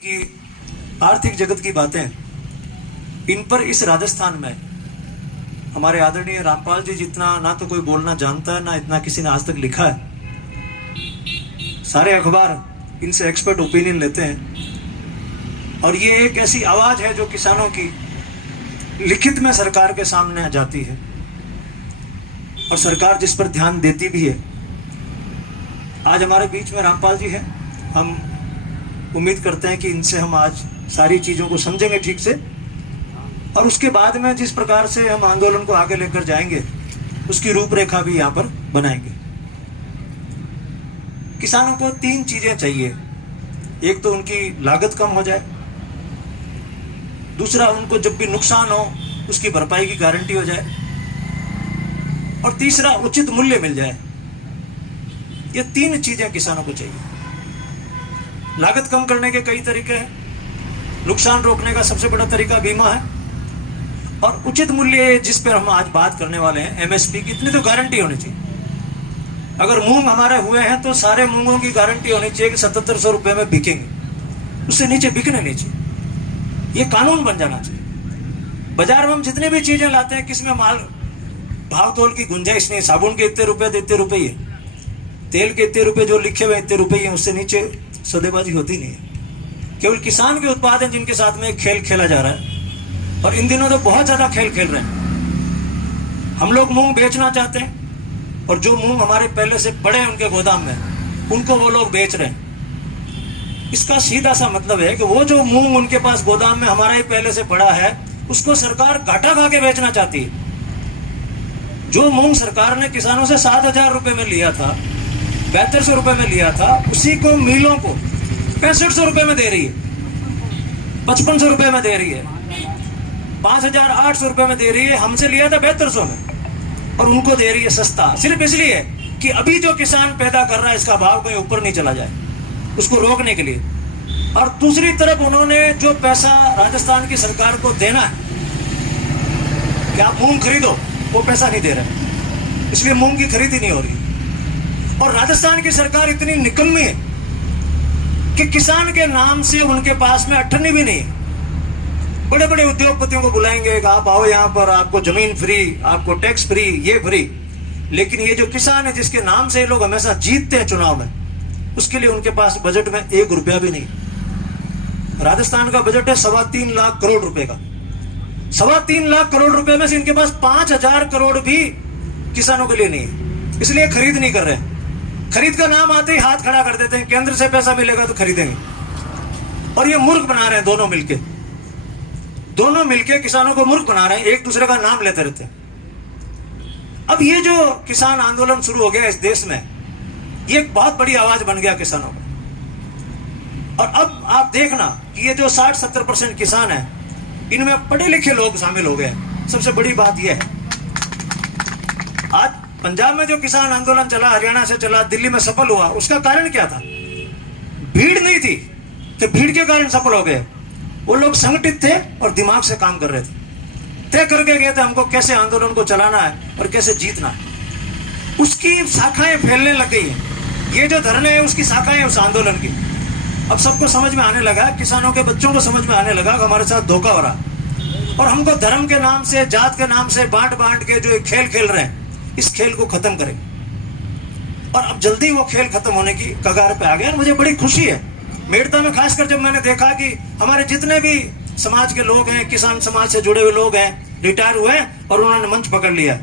कि आर्थिक जगत की बातें इन पर इस राजस्थान में हमारे आदरणीय रामपाल जी जितना ना तो कोई बोलना जानता है, ना इतना किसी ने आज तक लिखा है। सारे अखबार इनसे एक्सपर्ट ओपिनियन लेते हैं और ये एक ऐसी आवाज है जो किसानों की लिखित में सरकार के सामने जाती है और सरकार जिस पर ध्यान देती भी है। आज हमारे बीच में रामपाल जी हैं। हम उम्मीद करते हैं कि इनसे हम आज सारी चीजों को समझेंगे ठीक से और उसके बाद में जिस प्रकार से हम आंदोलन को आगे लेकर जाएंगे उसकी रूपरेखा भी यहाँ पर बनाएंगे। किसानों को 3 चीजें चाहिए। एक तो उनकी लागत कम हो जाए, दूसरा उनको जब भी नुकसान हो उसकी भरपाई की गारंटी हो जाए और तीसरा उचित मूल्य मिल जाए। ये 3 चीजें किसानों को चाहिए। लागत कम करने के कई तरीके हैं, नुकसान रोकने का सबसे बड़ा तरीका बीमा है और उचित मूल्य जिस पर हम आज बात करने वाले हैं एमएसपी की, इतनी तो गारंटी होनी चाहिए। अगर मूंग हमारे हुए हैं तो सारे मूंगों की गारंटी होनी चाहिए कि 7700 रुपए में बिकेंगे, उससे नीचे बिकने नहीं चाहिए। ये कानून बन जाना चाहिए। बाजार में हम जितने भी चीजें लाते हैं किसमें माल भाव तोल की गुंजाइश नहीं। साबुन के इतने रुपए तो इतने रुपये, तेल के इतने रुपए जो लिखे हुए इतने रुपये, उससे नीचे सौदेबाजी होती नहीं है। केवल किसान के उत्पाद हैं जिनके साथ में खेल खेला जा रहा है और इन दिनों तो बहुत ज्यादा खेल खेल रहे हैं। हम लोग मूंग बेचना चाहते हैं और जो मूंग हमारे पहले से पड़े हैं उनके गोदाम में उनको वो लोग बेच रहे हैं। इसका सीधा सा मतलब है कि वो जो मूंग उनके पास गोदाम में हमारा ही पहले से पड़ा है उसको सरकार घाटा खा के बेचना चाहती है। जो मूंग सरकार ने किसानों से 7000 रुपए में लिया था, 7200 रुपए में लिया था, उसी को मिलों को 6500 रुपए में दे रही है, 5500 रुपए में दे रही है, 5800 रुपए में दे रही है। हमसे लिया था 7200 में और उनको दे रही है सस्ता, सिर्फ इसलिए कि अभी जो किसान पैदा कर रहा है इसका भाव कहीं ऊपर नहीं चला जाए, उसको रोकने के लिए। और दूसरी तरफ उन्होंने जो पैसा राजस्थान की सरकार को देना है कि आप मूंग खरीदो, वो पैसा नहीं दे रहे, इसलिए मूंग की खरीदी नहीं हो रही। और राजस्थान की सरकार इतनी निकम्मी है कि किसान के नाम से उनके पास में अठन्नी भी नहीं है। बड़े बड़े उद्योगपतियों को बुलाएंगे कि आप आओ यहाँ पर, आपको जमीन फ्री, आपको टैक्स फ्री, ये फ्री। लेकिन ये जो किसान है जिसके नाम से ये लोग हमेशा जीतते हैं चुनाव में, उसके लिए उनके पास बजट में 1 रुपया भी नहीं। राजस्थान का बजट है 3.25 लाख करोड़ रुपए का। 3.25 लाख करोड़ रुपए में से इनके पास 5000 करोड़ भी किसानों के लिए नहीं है, इसलिए खरीद नहीं कर रहे। खरीद का नाम आते ही हाथ खड़ा कर देते हैं, केंद्र से पैसा मिलेगा तो खरीदेंगे। और ये मूर्ख बना रहे हैं, दोनों मिलके किसानों को मूर्ख बना रहे हैं, एक दूसरे का नाम लेते रहते हैं। अब ये जो किसान आंदोलन शुरू हो गया इस देश में, ये एक बहुत बड़ी आवाज बन गया किसानों का। और अब आप देखना कि ये जो 60-70% किसान है इनमें पढ़े लिखे लोग शामिल हो गए। सबसे बड़ी बात यह है, आज पंजाब में जो किसान आंदोलन चला, हरियाणा से चला, दिल्ली में सफल हुआ, उसका कारण क्या था? भीड़ नहीं थी, तो भीड़ के कारण सफल हो गए। वो लोग संगठित थे और दिमाग से काम कर रहे थे, तय करके गए थे हमको कैसे आंदोलन को चलाना है और कैसे जीतना है। उसकी शाखाएं फैलने लग गई हैं। ये जो धरने हैं उसकी शाखाएं उस आंदोलन की। अब सबको समझ में आने लगा, किसानों के बच्चों को समझ में आने लगा कि हमारे साथ धोखा हो रहा और हमको धर्म के नाम से, जात के नाम से बांट बांट के जो खेल खेल रहे हैं, इस खेल को खत्म करें। और अब जल्दी वो खेल खत्म होने की कगार पे आ गया। मुझे बड़ी खुशी है मेड़ता में, खासकर जब मैंने देखा कि हमारे जितने भी समाज के लोग हैं, किसान समाज से जुड़े हुए लोग हैं, रिटायर हुए और उन्होंने मंच पकड़ लिया।